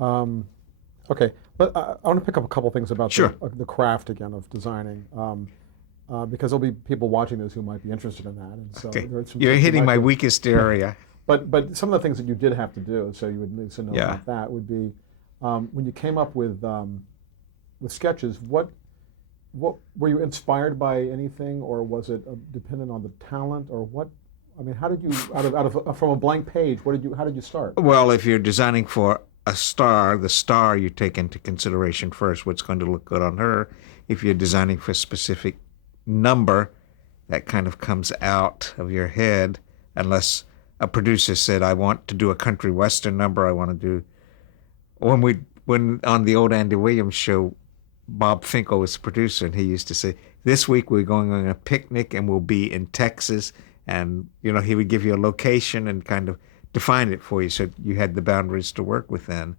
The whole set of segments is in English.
Um, okay, but I want to pick up a couple things about Sure. the craft again of designing, because there'll be people watching this who might be interested in that, and so Okay. there are some You're tips you hitting might my be. weakest area. But some of the things that you did have to do, so you would need to know Yeah. about that, would be when you came up with sketches. What were you inspired by anything, or was it dependent on the talent, or what? I mean, how did you out of from a blank page? How did you start? Well, if you're designing for a star, the star you take into consideration first, what's going to look good on her. If you're designing for a specific number, that kind of comes out of your head, unless a producer said, I want to do a country western number, I want to do when on the old Andy Williams show, Bob Finkel was the producer, and he used to say, "This week we're going on a picnic, and we'll be in Texas." And he would give you a location and kind of define it for you, so you had the boundaries to work within.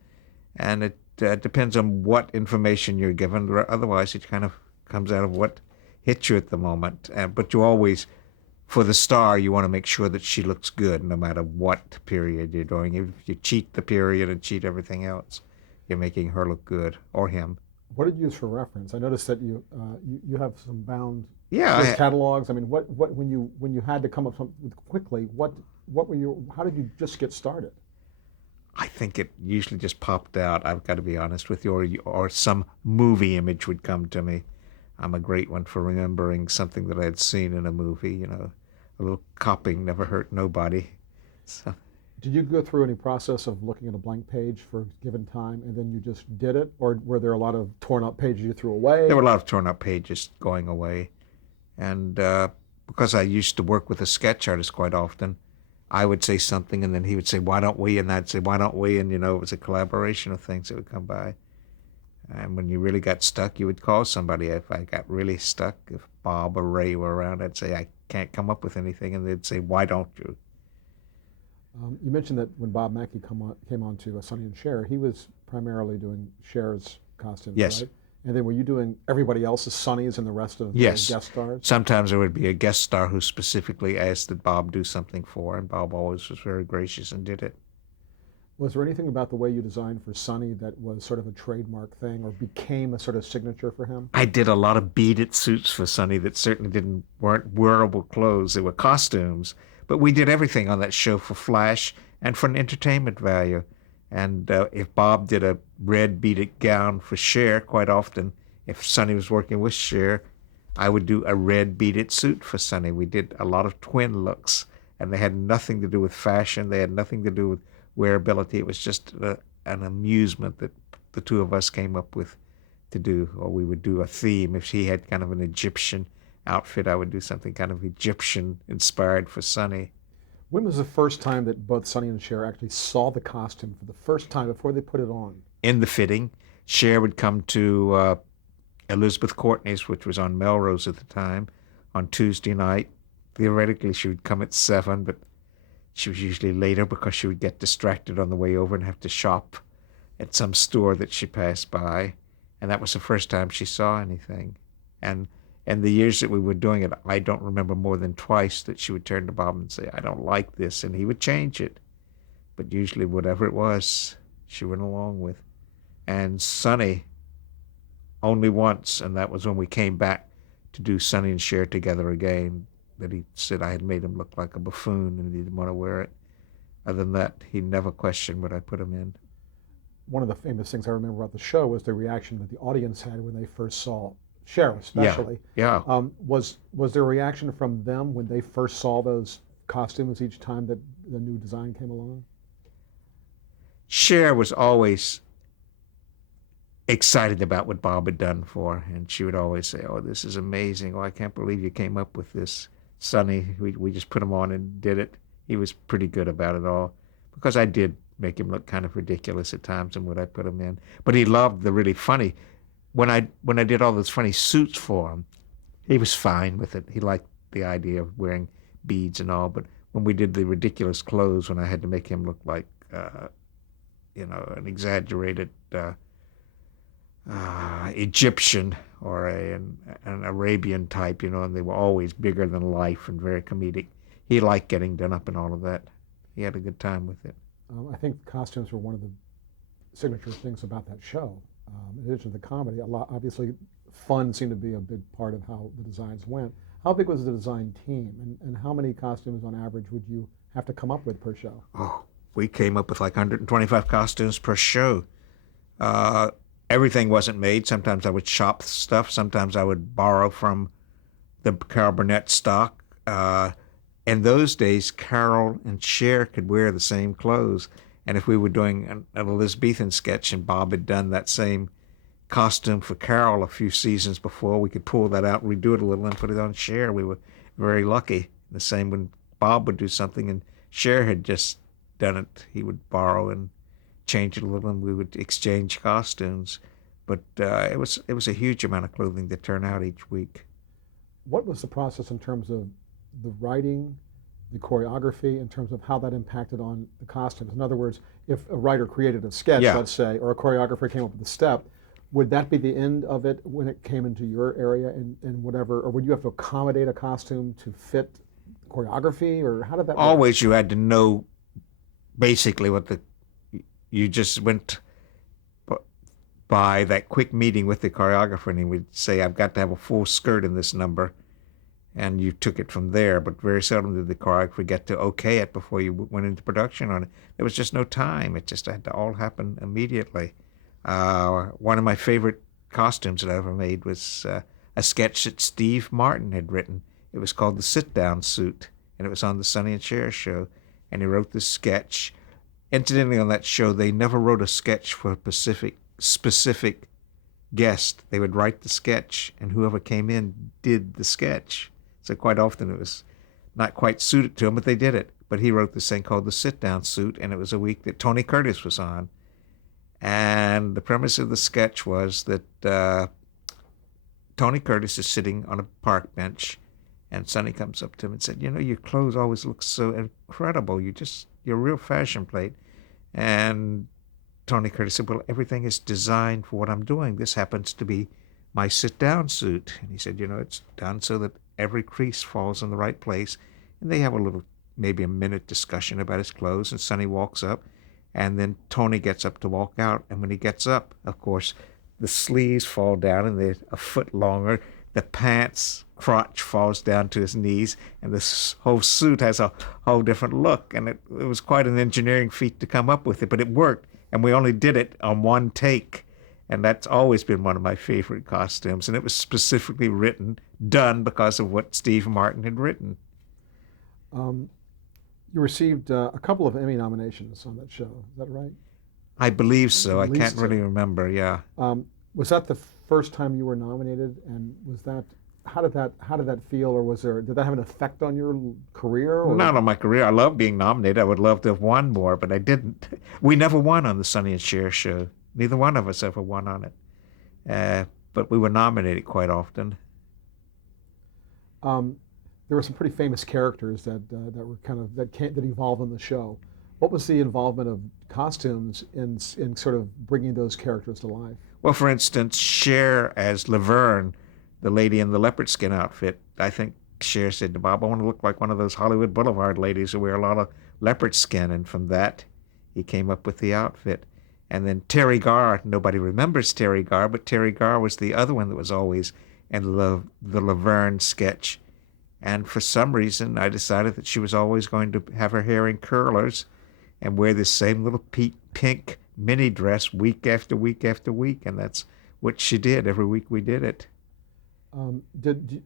And it depends on what information you're given. Otherwise, it kind of comes out of what hits you at the moment. But you always, for the star, you want to make sure that she looks good, no matter what period you're doing. If you cheat the period and cheat everything else, you're making her look good or him. What did you use for reference? I noticed that you have some bound Yeah, sort of catalogs. I mean, what when you had to come up with quickly, what were you? How did you just get started? I think it usually just popped out. I've got to be honest with you, or some movie image would come to me. I'm a great one for remembering something that I had seen in a movie. A little copying never hurt nobody. So Did you go through any process of looking at a blank page for a given time and then you just did it, or were there a lot of torn up pages you threw there away? were a lot of torn up pages going away, and because I used to work with a sketch artist quite often, I would say something, and then he would say, "Why don't we?" And I'd say, "Why don't we?" And it was a collaboration of things that would come by. And when you really got stuck, you would call somebody. If I got really stuck, if Bob or Ray were around, I'd say, I can't come up with anything. And they'd say, why don't you? You mentioned that when Bob Mackie came on to Sonny and Cher, he was primarily doing Cher's costumes, Yes. right? And then were you doing everybody else's Sonny's and the rest of the Yes. guest stars? Sometimes there would be a guest star who specifically asked that Bob do something for, and Bob always was very gracious and did it. Was there anything about the way you designed for Sonny that was sort of a trademark thing or became a sort of signature for him? I did a lot of beaded suits for Sonny that certainly weren't wearable clothes. They were costumes, but we did everything on that show for flash and for an entertainment value. And if Bob did a red beaded gown for Cher, quite often, if Sonny was working with Cher, I would do a red beaded suit for Sonny. We did a lot of twin looks, and they had nothing to do with fashion. They had nothing to do with wearability. It was just an amusement that the two of us came up with to do, or we would do a theme. If she had kind of an Egyptian outfit, I would do something kind of Egyptian inspired for Sunny. When was the first time that both Sonny and Cher actually saw the costume for the first time before they put it on? In the fitting, Cher would come to Elizabeth Courtney's, which was on Melrose at the time, on Tuesday night. Theoretically, she would come at 7, but she was usually later because she would get distracted on the way over and have to shop at some store that she passed by. And that was the first time she saw anything. And and the years that we were doing it, I don't remember more than twice that she would turn to Bob and say, I don't like this, and he would change it. But usually whatever it was, she went along with. And Sonny, only once, and that was when we came back to do Sonny and Cher together again, that he said I had made him look like a buffoon and he didn't want to wear it. Other than that, he never questioned what I put him in. One of the famous things I remember about the show was the reaction that the audience had when they first saw Cher, Yeah, especially. yeah. Was there a reaction from them when they first saw those costumes each time that the new design came along? Cher was always excited about what Bob had done for her, and she would always say, "Oh, this is amazing! Oh, I can't believe you came up with this, Sonny. We just put him on and did it." He was pretty good about it all, because I did make him look kind of ridiculous at times in what I put him in. But he loved the really funny. When I did all those funny suits for him, he was fine with it. He liked the idea of wearing beads and all. But when we did the ridiculous clothes, when I had to make him look like an exaggerated Egyptian or an Arabian type, and they were always bigger than life and very comedic. He liked getting done up and all of that. He had a good time with it. I think costumes were one of the signature things about that show. In addition to the comedy, a lot, obviously, fun seemed to be a big part of how the designs went. How big was the design team, and how many costumes on average would you have to come up with per show? Oh, we came up with like 125 costumes per show. Uh, Everything wasn't made. Sometimes I would shop stuff. Sometimes I would borrow from the Carol Burnett stock. In those days, Carol and Cher could wear the same clothes. And if we were doing an Elizabethan sketch and Bob had done that same costume for Carol a few seasons before, we could pull that out, redo it a little, and put it on Cher. We were very lucky. The same when Bob would do something and Cher had just done it, he would borrow and change it a little, and we would exchange costumes. But it was a huge amount of clothing to turn out each week. What was the process in terms of the writing, the choreography, in terms of how that impacted on the costumes? In other words, if a writer created a sketch, Yeah. let's say, or a choreographer came up with a step, would that be the end of it when it came into your area and whatever, or would you have to accommodate a costume to fit choreography, or how did that work? Always you had to know basically you just went by that quick meeting with the choreographer, and he would say, I've got to have a full skirt in this number, and you took it from there. But very seldom did the choreographer get to okay it before you went into production on it. There was just no time. It just had to all happen immediately. One of my favorite costumes that I ever made was a sketch that Steve Martin had written. It was called The Sit-Down Suit, and it was on the Sonny and Cher show, and he wrote this sketch. Incidentally, on that show, they never wrote a sketch for a specific guest. They would write the sketch, and whoever came in did the sketch. So quite often it was not quite suited to him, but they did it. But he wrote this thing called The Sit-Down Suit, and it was a week that Tony Curtis was on. And the premise of the sketch was that Tony Curtis is sitting on a park bench, and Sonny comes up to him and said, your clothes always look so incredible. You're a real fashion plate. And Tony Curtis said, well, everything is designed for what I'm doing. This happens to be my sit-down suit. And he said, it's done so that every crease falls in the right place. And they have a little, maybe a minute discussion about his clothes, and Sonny walks up, and then Tony gets up to walk out. And when he gets up, of course, the sleeves fall down and they're a foot longer. The pants crotch falls down to his knees, and this whole suit has a whole different look. And it was quite an engineering feat to come up with it, but it worked. And we only did it on one take. And that's always been one of my favorite costumes. And it was specifically done because of what Steve Martin had written. You received a couple of Emmy nominations on that show. Is that right? I believe so. I At least can't really remember. Yeah. Was that the first time you were nominated? And was that how did that feel, or did that have an effect on your career? Or? Not on my career. I love being nominated. I would love to have won more, but I didn't. We never won on the Sonny and Cher show. Neither one of us ever won on it. But we were nominated quite often. There were some pretty famous characters that were that evolved on the show. What was the involvement of costumes in sort of bringing those characters to life? Well, for instance, Cher as Laverne, the lady in the leopard skin outfit. I think Cher said to Bob, I want to look like one of those Hollywood Boulevard ladies who wear a lot of leopard skin. And from that, he came up with the outfit. And then Terry Garr, nobody remembers Terry Garr, but Terry Garr was the other one that was always in the Laverne sketch. And for some reason, I decided that she was always going to have her hair in curlers and wear this same little pink mini dress week after week after week. And that's what she did. Every week we did it. Did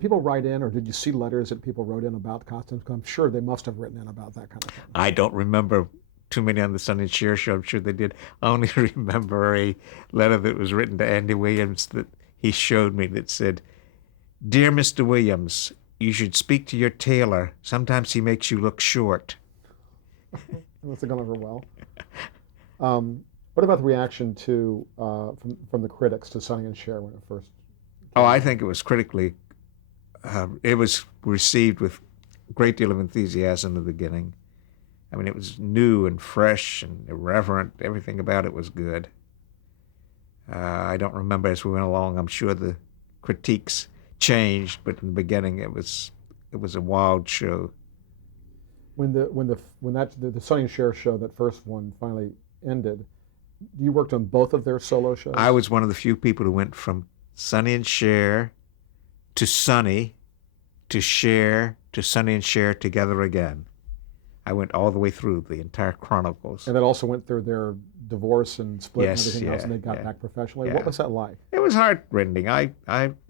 people write in, or did you see letters that people wrote in about costumes? 'Cause I'm sure they must have written in about that kind of thing. I don't remember too many on the Sonny and Cher show. I'm sure they did. I only remember a letter that was written to Andy Williams that he showed me that said, Dear Mr. Williams, you should speak to your tailor. Sometimes he makes you look short. It must have gone over well. What about the reaction to from the critics to Sonny and Cher when it first? Oh, I think it was critically. It was received with a great deal of enthusiasm in the beginning. I mean, it was new and fresh and irreverent. Everything about it was good. I don't remember as we went along. I'm sure the critiques changed, but in the beginning, it was a wild show. When the Sonny and Cher show, that first one, finally ended, you worked on both of their solo shows? I was one of the few people who went from Sonny and Cher to Sonny to Cher to Sonny and Cher together again. I went all the way through the entire Chronicles. And that also went through their divorce and split Yes, and everything else, yeah, and they got yeah, back professionally. yeah. What was that like? It was heartrending. I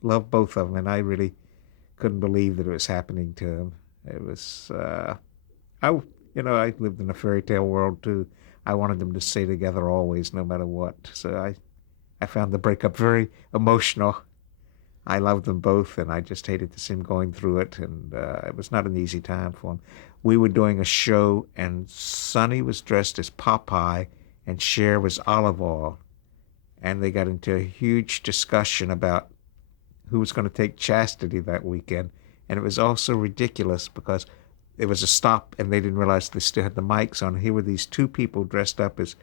loved both of them, and I really couldn't believe that it was happening to them. It was, I lived in a fairy tale world too. I wanted them to stay together always, no matter what. So I found the breakup very emotional. I loved them both, and I just hated to see them going through it, and it was not an easy time for them. We were doing a show, and Sonny was dressed as Popeye, and Cher was Olive Oyl, and they got into a huge discussion about who was going to take Chastity that weekend, and it was also ridiculous because it was a stop, and they didn't realize they still had the mics on. Here were these two people dressed up as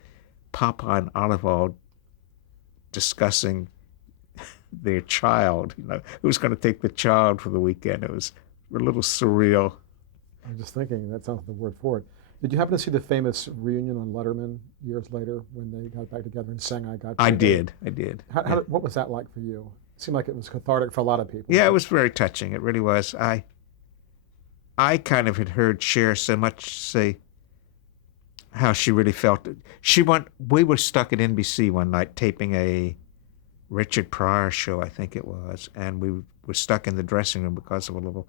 Popeye and Olive Oyl discussing their child, who's going to take the child for the weekend. It was a little surreal. I'm just thinking, that sounds like the word for it. Did you happen to see the famous reunion on Letterman years later when they got back together and sang I Got You? I did. What was that like for you? It seemed like it was cathartic for a lot of people. Yeah, it was very touching. It really was. I kind of had heard Cher so much say how she really felt. We were stuck at NBC one night taping a Richard Pryor show, I think it was, and we were stuck in the dressing room because of a little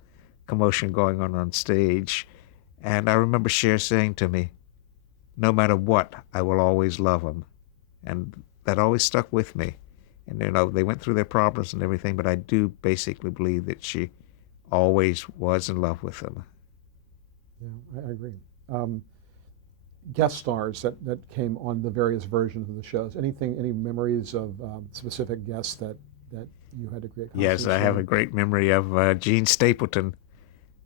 commotion going on stage. And I remember Cher saying to me, "No matter what, I will always love him." And that always stuck with me. And they went through their problems and everything, but I do basically believe that she always was in love with him. Yeah, I agree. Guest stars that came on the various versions of the shows. Any memories of specific guests that you had to create? Yes, I have a great memory of Gene Stapleton.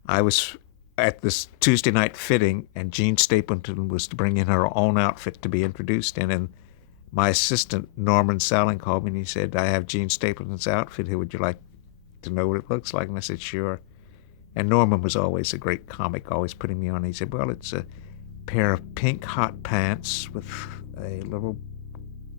I was at this Tuesday night fitting, and Gene Stapleton was to bring in her own outfit to be introduced in, and my assistant, Norman Salling, called me and he said, "I have Gene Stapleton's outfit here. Would you like to know what it looks like?" And I said, "Sure." And Norman was always a great comic, always putting me on. He said, "Well, it's a pair of pink hot pants with a little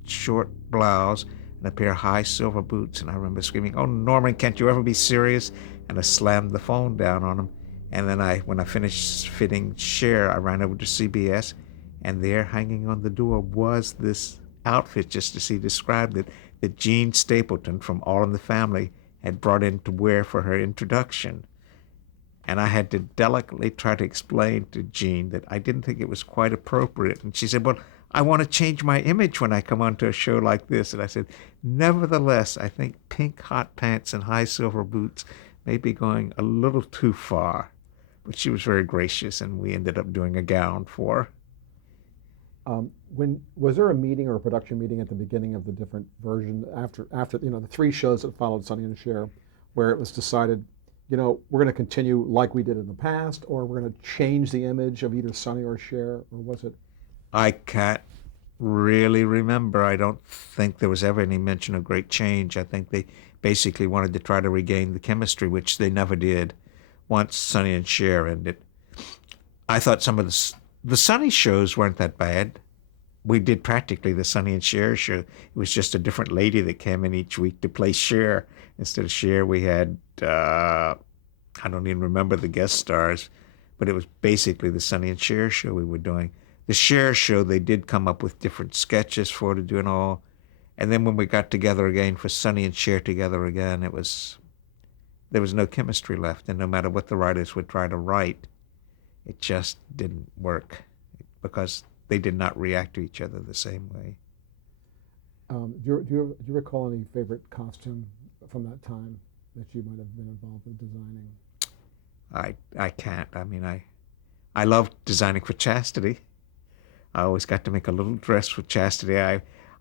short blouse and a pair of high silver boots." And I remember screaming, "Oh, Norman, can't you ever be serious?" And I slammed the phone down on him. And then when I finished fitting Cher, I ran over to CBS, and there hanging on the door was this outfit, just as he described it, that Gene Stapleton from All in the Family had brought in to wear for her introduction. And I had to delicately try to explain to Jean that I didn't think it was quite appropriate. And she said, "Well, I want to change my image when I come onto a show like this." And I said, "Nevertheless, I think pink hot pants and high silver boots may be going a little too far." But she was very gracious, and we ended up doing a gown for her. Was there a meeting or a production meeting at the beginning of the different versions after the three shows that followed Sonny and Cher, where it was decided, we're going to continue like we did in the past, or we're going to change the image of either Sonny or Cher, or was it? I can't really remember. I don't think there was ever any mention of great change. I think they basically wanted to try to regain the chemistry, which they never did once Sonny and Cher ended. I thought some of the Sonny shows weren't that bad. We did practically the Sonny and Cher show. It was just a different lady that came in each week to play Cher. Instead of Cher, we had, I don't even remember the guest stars, but it was basically the Sonny and Cher show we were doing. The Cher show, they did come up with different sketches for to do and all. And then when we got together again for Sonny and Cher together again, there was no chemistry left. And no matter what the writers would try to write, it just didn't work because they did not react to each other the same way. Do you recall any favorite costume from that time that you might have been involved in designing? I can't. I mean, I loved designing for Chastity. I always got to make a little dress for Chastity.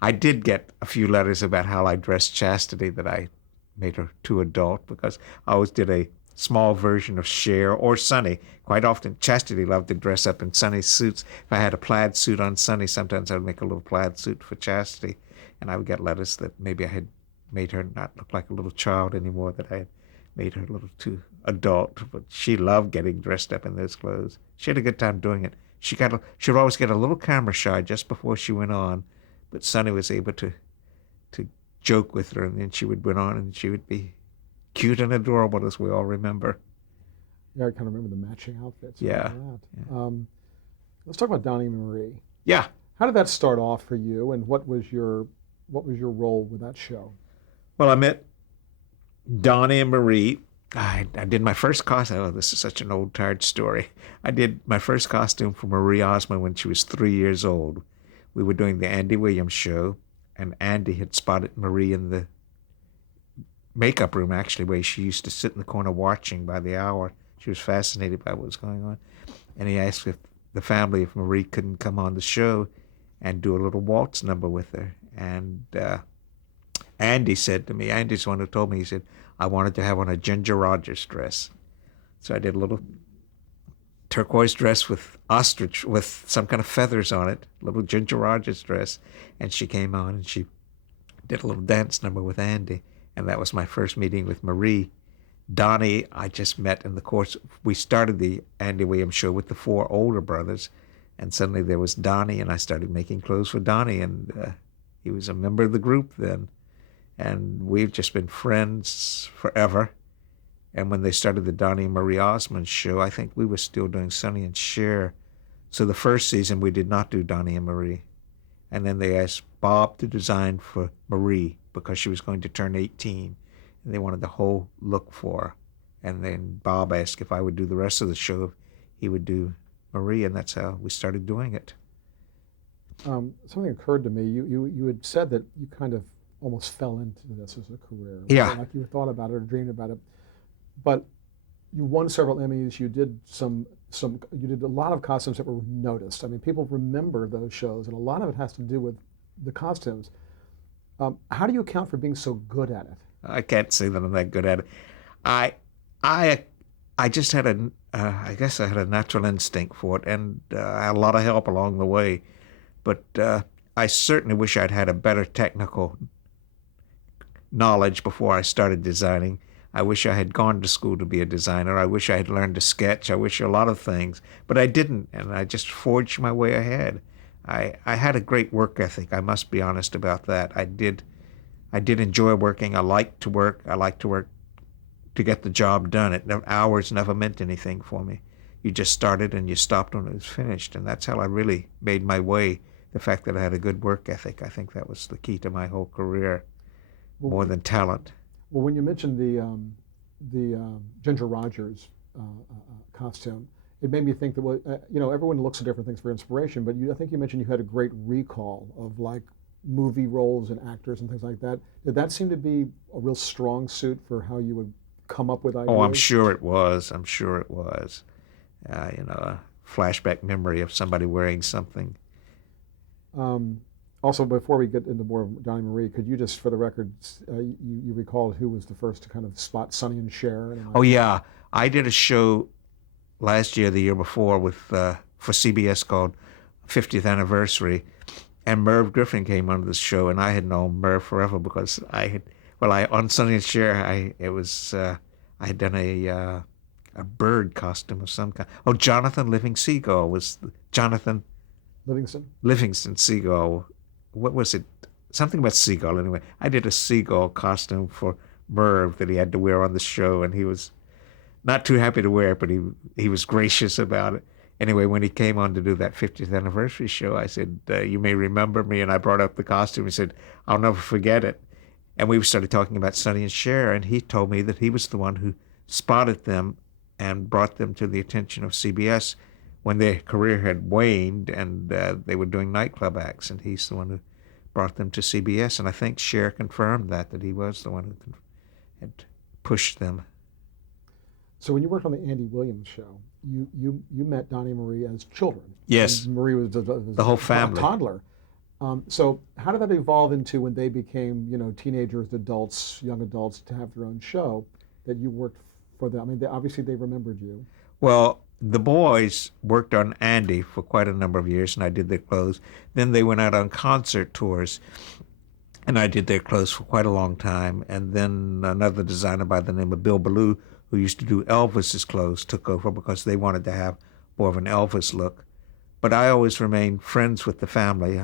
I did get a few letters about how I dressed Chastity, that I made her too adult, because I always did a small version of Cher or Sonny. Quite often, Chastity loved to dress up in Sonny's suits. If I had a plaid suit on Sonny, sometimes I would make a little plaid suit for Chastity, and I would get letters that maybe I had made her not look like a little child anymore, that I had made her a little too adult. But she loved getting dressed up in those clothes. She had a good time doing it. she would always get a little camera shy just before she went on, but Sonny was able to joke with her, and then she would went on, and she would be cute and adorable, as we all remember. Yeah, I kind of remember the matching outfits. And Yeah. all that. Let's talk about Donnie and Marie. Yeah. How did that start off for you, and what was your role with that show? Well, I met Donnie and Marie. I did my first costume. Oh, this is such an old, tired story. I did my first costume for Marie Osmond when she was 3 years old. We were doing the Andy Williams show, and Andy had spotted Marie in the makeup room, actually, where she used to sit in the corner watching by the hour. She was fascinated by what was going on. And he asked if the family, if Marie couldn't come on the show and do a little waltz number with her. And Andy said to me, Andy's the one who told me, he said, I wanted to have on a Ginger Rogers dress. So I did a little turquoise dress with ostrich, with some kind of feathers on it, little Ginger Rogers dress. And she came on and she did a little dance number with Andy. And that was my first meeting with Marie. Donnie, I just met in the course. We started the Andy Williams show with the 4 older brothers. And suddenly there was Donnie, and I started making clothes for Donnie. And he was a member of the group then. And we've just been friends forever. And when they started the Donnie and Marie Osmond show, I think we were still doing Sonny and Cher. So the first season we did not do Donnie and Marie. And then they asked Bob to design for Marie because she was going to turn 18. And they wanted the whole look for her. And then Bob asked if I would do the rest of the show. He would do Marie, and that's how we started doing it. Something occurred to me. You had said that you kind of almost fell into this as a career. Yeah. Like you thought about it or dreamed about it. But you won several Emmys. You did you did a lot of costumes that were noticed. I mean, people remember those shows, and a lot of it has to do with the costumes. How do you account for being so good at it? I can't say that I'm that good at it. I just had I guess I had a natural instinct for it, and I had a lot of help along the way. But I certainly wish I'd had a better technical knowledge before I started designing. I wish I had gone to school to be a designer. I wish I had learned to sketch. I wish a lot of things, but I didn't, and I just forged my way ahead. I had a great work ethic. I must be honest about that. I did enjoy working. I liked to work. I liked to work to get the job done. Hours never meant anything for me. You just started and you stopped when it was finished, and that's how I really made my way. The fact that I had a good work ethic, I think that was the key to my whole career, more than talent. Well, when you mentioned the Ginger Rogers costume, it made me think that everyone looks at different things for inspiration, but I think you mentioned you had a great recall of like movie roles and actors and things like that. Did that seem to be a real strong suit for how you would come up with ideas? Oh, I'm sure it was. I'm sure it was. A flashback memory of somebody wearing something. Also, before we get into more of Donnie Marie, could you just, for the record, you recalled who was the first to kind of spot Sonny and Cher? Oh yeah, I did a show last year, the year before, with for CBS called 50th Anniversary, and Merv Griffin came on the show, and I had known Merv forever because on Sonny and Cher, I had done a bird costume of some kind. Oh, Jonathan Living Seagull was Jonathan Livingston Seagull. What was it? Something about seagull anyway. I did a seagull costume for Merv that he had to wear on the show, and he was not too happy to wear it, but he was gracious about it. Anyway, when he came on to do that 50th anniversary show, I said, you may remember me, and I brought up the costume. He said, I'll never forget it. And we started talking about Sonny and Cher, and he told me that he was the one who spotted them and brought them to the attention of CBS when their career had waned and they were doing nightclub acts, and he's the one who brought them to CBS. And I think Cher confirmed that he was the one who had pushed them. So when you worked on the Andy Williams show, you met Donnie and Marie as children. Yes. And Marie was the whole family. A toddler. So how did that evolve into when they became, teenagers, adults, young adults, to have their own show that you worked for them? I mean, obviously they remembered you. Well, the boys worked on Andy for quite a number of years, and I did their clothes. Then they went out on concert tours, and I did their clothes for quite a long time. And then another designer by the name of Bill Ballou, who used to do Elvis's clothes, took over because they wanted to have more of an Elvis look. but I always remained friends with the family.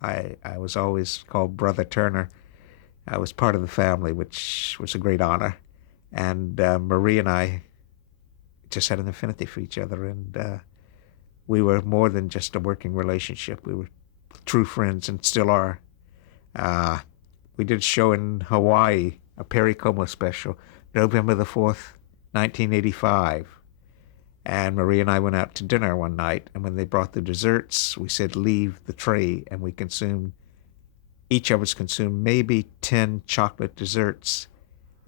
I was always called Brother Turner. I was part of the family, which was a great honor. And Marie and I just had an affinity for each other, and we were more than just a working relationship. We were true friends and still are. We did a show in Hawaii, a Perry Como special, November the 4th, 1985. And Marie and I went out to dinner one night, and when they brought the desserts, we said, leave the tray, and we consumed, each of us consumed maybe 10 chocolate desserts.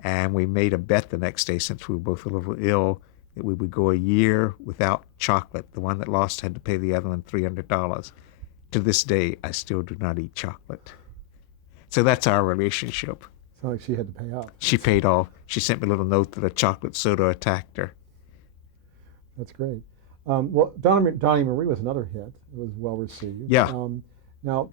And we made a bet the next day, since we were both a little ill, that we would go a year without chocolate. The one that lost had to pay the other one $300. To this day, I still do not eat chocolate. So that's our relationship. It's not like she had to pay up. She paid all. She sent me a little note that a chocolate soda attacked her. That's great. Well, Donnie Marie was another hit. It was well received. Yeah. Now,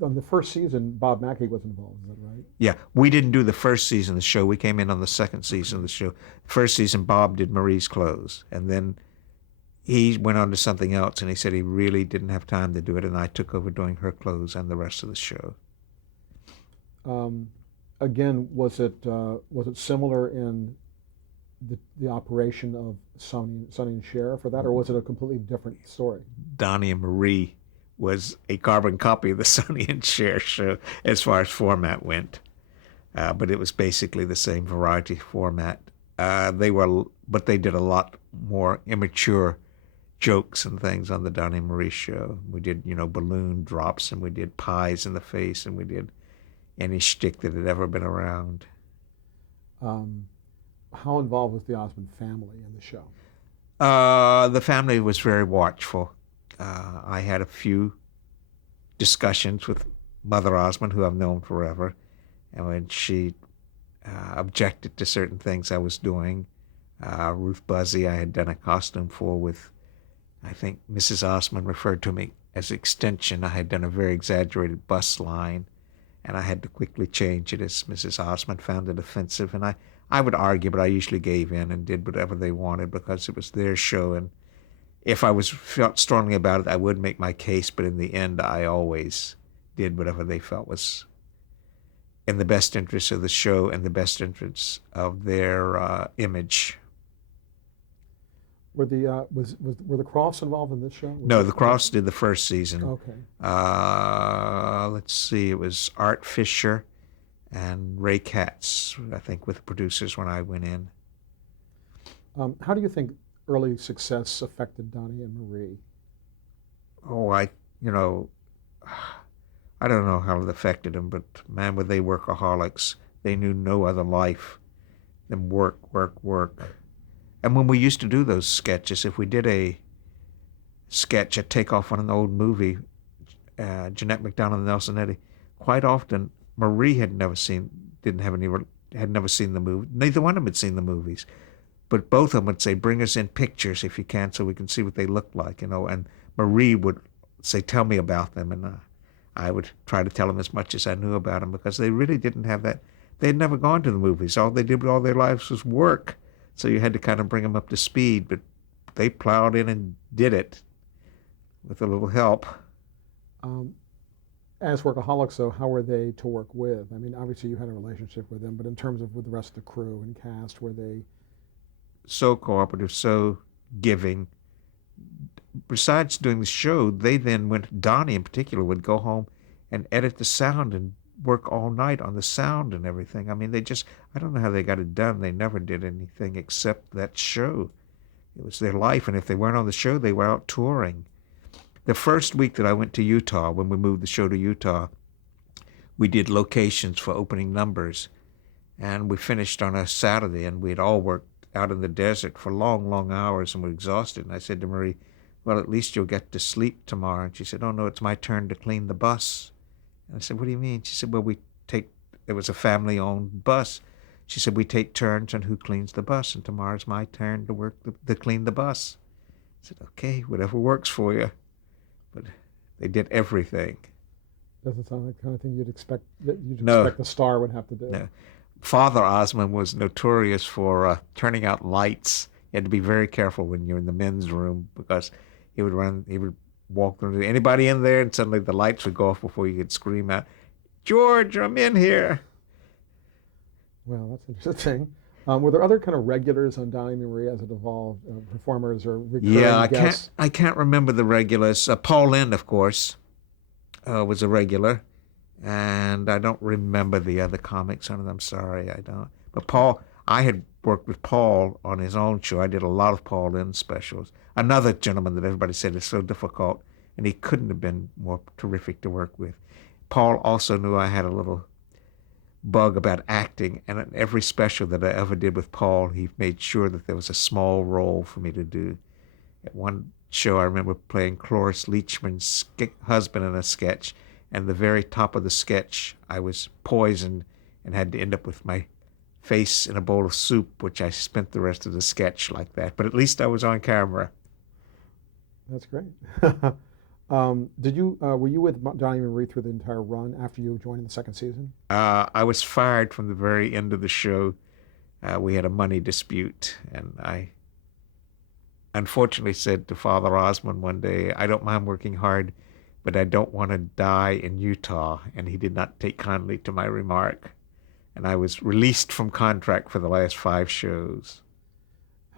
on the first season, Bob Mackie was involved. Is that right? Yeah, we didn't do the first season of the show. We came in on the second season of the show. First season, Bob did Marie's clothes, and then he went on to something else, and he said he really didn't have time to do it, and I took over doing her clothes and the rest of the show. Again, was it similar in the operation of Sonny and Cher for that, or was it a completely different story? Donnie and Marie was a carbon copy of the Sonny and Cher show as far as format went, but it was basically the same variety format. But they did a lot more immature jokes and things on the Donnie and Marie show. We did, balloon drops, and we did pies in the face, and we did any shtick that had ever been around. How involved was the Osmond family in the show? The family was very watchful. I had a few discussions with Mother Osmond, who I've known forever, and when she objected to certain things I was doing, Ruth Buzzy I had done a costume for with, I think Mrs. Osmond referred to me as extension. I had done a very exaggerated bust line, and I had to quickly change it as Mrs. Osmond found it offensive, and I would argue, but I usually gave in and did whatever they wanted because it was their show, and if I felt strongly about it, I would make my case, but in the end, I always did whatever they felt was in the best interest of the show and the best interest of their image. Were the Crofts involved in this show? No, the Crofts did the first season. Okay. Let's see, it was Art Fisher and Ray Katz, I think, with the producers when I went in. How do you think early success affected Donnie and Marie? Oh, I don't know how it affected them, but man, were they workaholics. They knew no other life than work, work, work. And when we used to do those sketches, if we did a sketch, a takeoff on an old movie, Jeanette MacDonald and Nelson Eddy, quite often Marie had never seen the movie. Neither one of them had seen the movies. But both of them would say, bring us in pictures if you can so we can see what they look like, and Marie would say, tell me about them, and I would try to tell them as much as I knew about them because they really didn't have that. They had never gone to the movies. All they did all their lives was work, so you had to kind of bring them up to speed, but they plowed in and did it with a little help. As workaholics, though, how were they to work with? I mean, obviously you had a relationship with them, but in terms of with the rest of the crew and cast, were they so cooperative, so giving? Besides doing the show, they then Donnie in particular would go home and edit the sound and work all night on the sound and everything. I mean, I don't know how they got it done. They never did anything except that show. It was their life, and if they weren't on the show, they were out touring. The first week that I went to Utah, when we moved the show to Utah, we did locations for opening numbers, and we finished on a Saturday, and we'd all worked out in the desert for long, long hours and were exhausted. And I said to Marie, well, at least you'll get to sleep tomorrow. And she said, oh, no, it's my turn to clean the bus. And I said, what do you mean? She said, well, it was a family-owned bus. She said, we take turns on who cleans the bus, and tomorrow's my turn to work to clean the bus. I said, okay, whatever works for you. But they did everything. Doesn't sound like the kind of thing you'd expect No. the star would have to do. No. Father Osmond was notorious for turning out lights. You had to be very careful when you're in the men's room because he would run, he would walk through. Anybody in there? And suddenly the lights would go off before you could scream out, "George, I'm in here." Well, that's interesting. Were there other kind of regulars on Donnie and Marie as it evolved, performers or Yeah, recurring guests? I can't remember the regulars. Paul Lynde, of course, was a regular, and I don't remember the other comics on it. I'm sorry, I don't. But Paul, I had worked with Paul on his own show. I did a lot of Paul Lynde specials. Another gentleman that everybody said is so difficult, and he couldn't have been more terrific to work with. Paul also knew I had a little bug about acting, and in every special that I ever did with Paul, he made sure that there was a small role for me to do. At one show, I remember playing Cloris Leachman's husband in a sketch, and the very top of the sketch, I was poisoned and had to end up with my face in a bowl of soup, which I spent the rest of the sketch like that. But at least I was on camera. That's great. Were you with Donnie and Marie through the entire run after you joined in the second season? I was fired from the very end of the show. We had a money dispute, and I unfortunately said to Father Osmond one day, "I don't mind working hard, but I don't want to die in Utah." And he did not take kindly to my remark. And I was released from contract for the last 5 shows.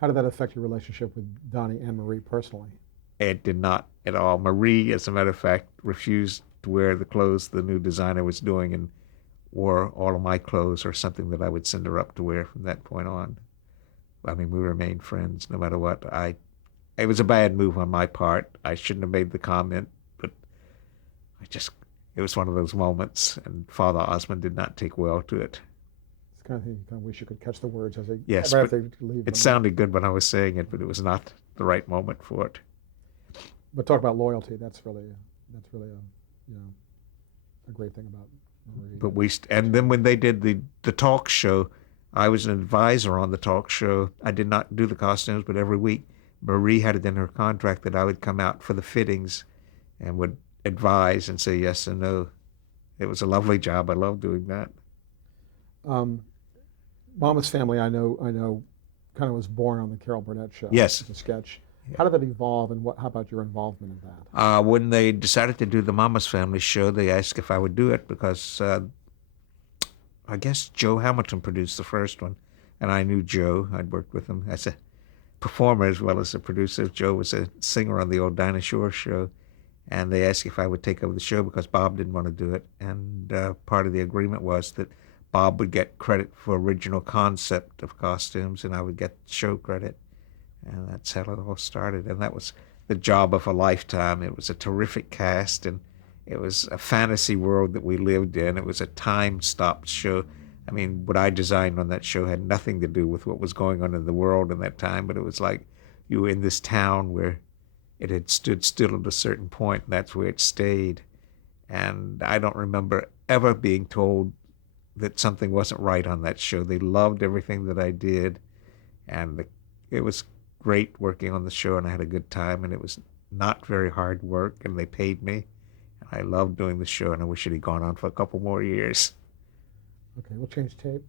How did that affect your relationship with Donnie and Marie personally? It did not at all. Marie, as a matter of fact, refused to wear the clothes the new designer was doing and wore all of my clothes or something that I would send her up to wear from that point on. I mean, we remained friends no matter what. It was a bad move on my part. I shouldn't have made the comment, but it was one of those moments, and Father Osmond did not take well to it. It's the kind of thing you kind of wish you could catch the words as they Yes, right but after they leave. it sounded good when I was saying it, but it was not the right moment for it. But talk about loyalty. That's really a great thing about Marie. But and then when they did the talk show, I was an advisor on the talk show. I did not do the costumes, but every week Marie had it in her contract that I would come out for the fittings and would advise and say yes and no. It was a lovely job. I loved doing that. Mama's Family, I know, kind of was born on the Carol Burnett show. Yes. As a sketch. How did that evolve, and how about your involvement in that? When they decided to do the Mama's Family show, they asked if I would do it because I guess Joe Hamilton produced the first one, and I knew Joe. I'd worked with him as a performer as well as a producer. Joe was a singer on the old Dinah Shore show, and they asked if I would take over the show because Bob didn't want to do it. And part of the agreement was that Bob would get credit for original concept of costumes, and I would get show credit. And that's how it all started. And that was the job of a lifetime. It was a terrific cast, and it was a fantasy world that we lived in. It was a time-stopped show. I mean, what I designed on that show had nothing to do with what was going on in the world in that time, but it was like you were in this town where it had stood still at a certain point, and that's where it stayed. And I don't remember ever being told that something wasn't right on that show. They loved everything that I did, and it was great working on the show, and I had a good time, and it was not very hard work, and they paid me. And I loved doing the show, and I wish it had gone on for a couple more years. Okay, we'll change tape.